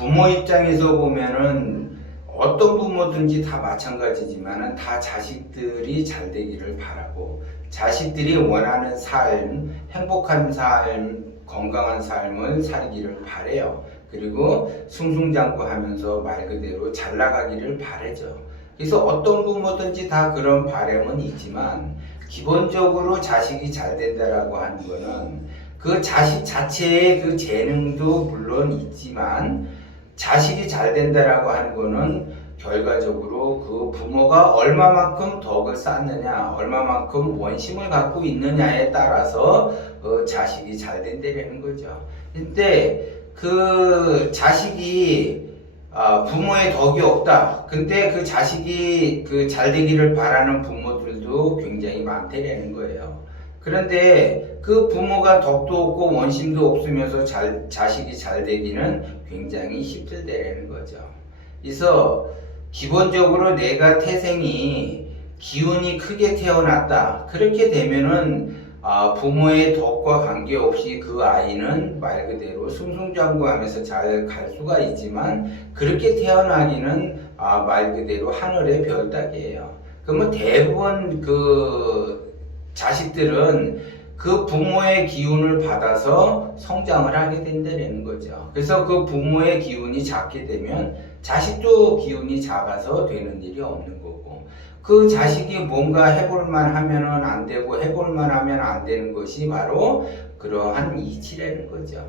부모 입장에서 보면은 어떤 부모든지 다 마찬가지지만은 다 자식들이 잘 되기를 바라고 자식들이 원하는 삶, 행복한 삶, 건강한 삶을 살기를 바래요. 그리고 승승장구하면서 말 그대로 잘 나가기를 바래죠. 그래서 어떤 부모든지 다 그런 바람은 있지만 기본적으로 자식이 잘 된다라고 하는 거는 그 자식 자체의 그 재능도 물론 있지만 자식이 잘 된다라고 하는 거는 결과적으로 그 부모가 얼마만큼 덕을 쌓느냐, 얼마만큼 원심을 갖고 있느냐에 따라서 어, 자식이 잘 된다는 거죠. 근데 그 자식이 아, 부모의 덕이 없다. 근데 그 자식이 그 잘 되기를 바라는 부모들도 굉장히 많다라는 거예요. 그런데 그 부모가 덕도 없고 원심도 없으면서 잘, 자식이 잘 되기는 굉장히 힘들다라는 거죠. 그래서 기본적으로 내가 태생이 기운이 크게 태어났다. 그렇게 되면은 아, 부모의 덕과 관계없이 그 아이는 말 그대로 승승장구하면서 잘 갈 수가 있지만 그렇게 태어나기는 아, 말 그대로 하늘의 별 따기예요. 그러면 대부분 그 자식들은 그 부모의 기운을 받아서 성장을 하게 된다는 거죠. 그래서 그 부모의 기운이 작게 되면 자식도 기운이 작아서 되는 일이 없는 거고 그 자식이 뭔가 해볼만 하면은 안 되고 해볼만 하면 안 되는 것이 바로 그러한 이치라는 거죠.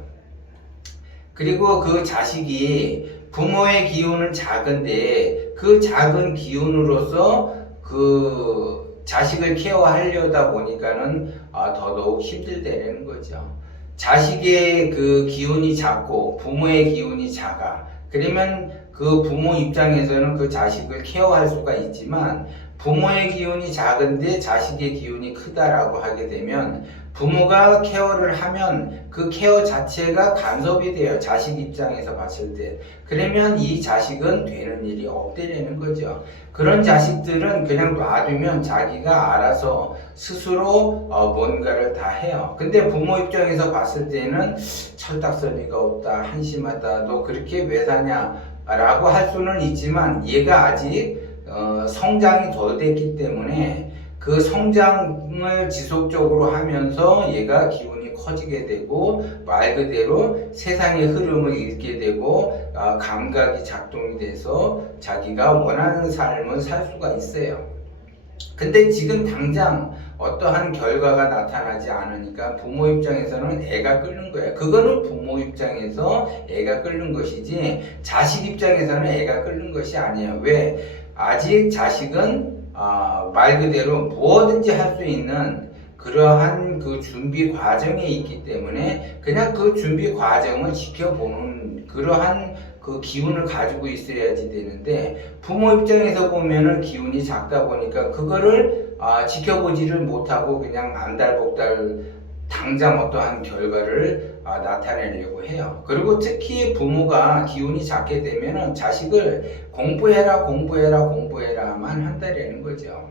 그리고 그 자식이 부모의 기운은 작은데 그 작은 기운으로서 그 자식을 케어하려다 보니까는 아, 더더욱 힘들다는 거죠. 자식의 그 기운이 작고 부모의 기운이 작아. 그러면 그 부모 입장에서는 그 자식을 케어할 수가 있지만 부모의 기운이 작은데 자식의 기운이 크다라고 하게 되면 부모가 케어를 하면 그 케어 자체가 간섭이 돼요. 자식 입장에서 봤을 때. 그러면 이 자식은 되는 일이 없대라는 거죠. 그런 자식들은 그냥 놔두면 자기가 알아서 스스로 어, 뭔가를 다 해요. 근데 부모 입장에서 봤을 때는 철딱서니가 없다, 한심하다, 너 그렇게 왜 사냐? 라고 할 수는 있지만 얘가 아직 어, 성장이 덜 됐기 때문에 그 성장을 지속적으로 하면서 얘가 기운이 커지게 되고 말 그대로 세상의 흐름을 읽게 되고 아, 감각이 작동이 돼서 자기가 원하는 삶을 살 수가 있어요. 근데 지금 당장 어떠한 결과가 나타나지 않으니까 부모 입장에서는 애가 끓는 거야. 그거는 부모 입장에서 애가 끓는 것이지 자식 입장에서는 애가 끓는 것이 아니에요. 왜? 아직 자식은 아, 말 그대로 무엇든지 할 수 있는 그러한 그 준비 과정에 있기 때문에 그냥 그 준비 과정을 지켜보는 그러한 그 기운을 가지고 있어야지 되는데 부모 입장에서 보면은 기운이 작다 보니까 그거를 아, 지켜보지를 못하고 그냥 안달복달 당장 어떠한 결과를 아, 나타내려고 해요. 그리고 특히 부모가 기운이 작게 되면은 자식을 공부해라 공부해라 공부해라만 한다라는 거죠.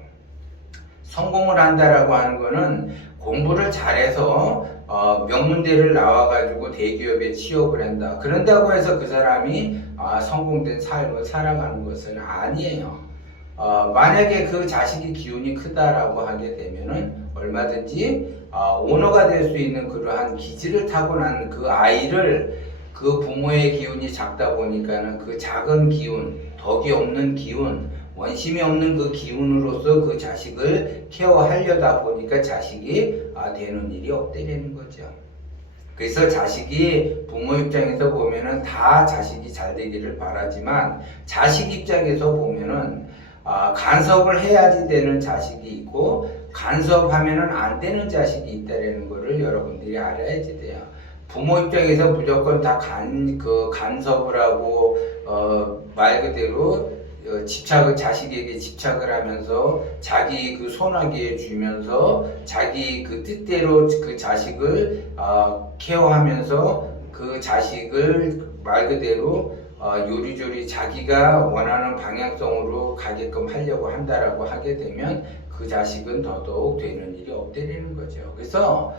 성공을 한다라고 하는 거는 공부를 잘해서 어, 명문대를 나와가지고 대기업에 취업을 한다. 그런다고 해서 그 사람이 아, 성공된 삶을 살아가는 것은 아니에요. 어, 만약에 그 자식이 기운이 크다라고 하게 되면은 얼마든지 어, 오너가 될 수 있는 그러한 기질을 타고난 그 아이를 그 부모의 기운이 작다 보니까는 그 작은 기운, 덕이 없는 기운, 원심이 없는 그 기운으로서 그 자식을 케어하려다 보니까 자식이 아, 되는 일이 없다는 거죠. 그래서 자식이 부모 입장에서 보면은 다 자식이 잘 되기를 바라지만 자식 입장에서 보면은 아, 간섭을 해야지 되는 자식이 있고 간섭하면은 안 되는 자식이 있다라는 거를 여러분들이 알아야지 돼요. 부모 입장에서 무조건 다 간 그 간섭을 하고 어, 말 그대로 어, 집착을 자식에게 집착을 하면서 자기 그 손아귀에 주면서 자기 그 뜻대로 그 자식을 어, 케어하면서 그 자식을 말 그대로 어, 요리조리 자기가 원하는 방향성으로 가게끔 하려고 한다라고 하게 되면 그 자식은 더더욱 되는 일이 없다는 거죠. 그래서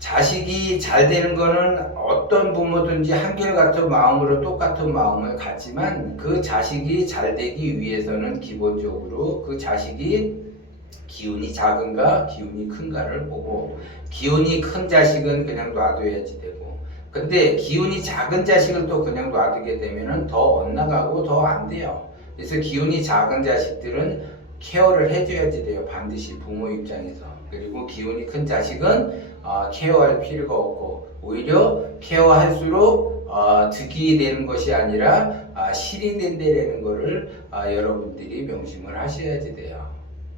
자식이 잘 되는 거는 어떤 부모든지 한결같은 마음으로 똑같은 마음을 갖지만 그 자식이 잘 되기 위해서는 기본적으로 그 자식이 기운이 작은가 기운이 큰가를 보고 기운이 큰 자식은 그냥 놔둬야지 되고 근데 기운이 작은 자식을 또 그냥 놔두게 되면은 더 엇나가고 더 안 돼요. 그래서 기운이 작은 자식들은 케어를 해줘야지 돼요. 반드시 부모 입장에서. 그리고 기운이 큰 자식은 어, 케어할 필요가 없고 오히려 케어할수록 어, 득이 되는 것이 아니라 아, 실이 된다는 것을 아, 여러분들이 명심을 하셔야지 돼요.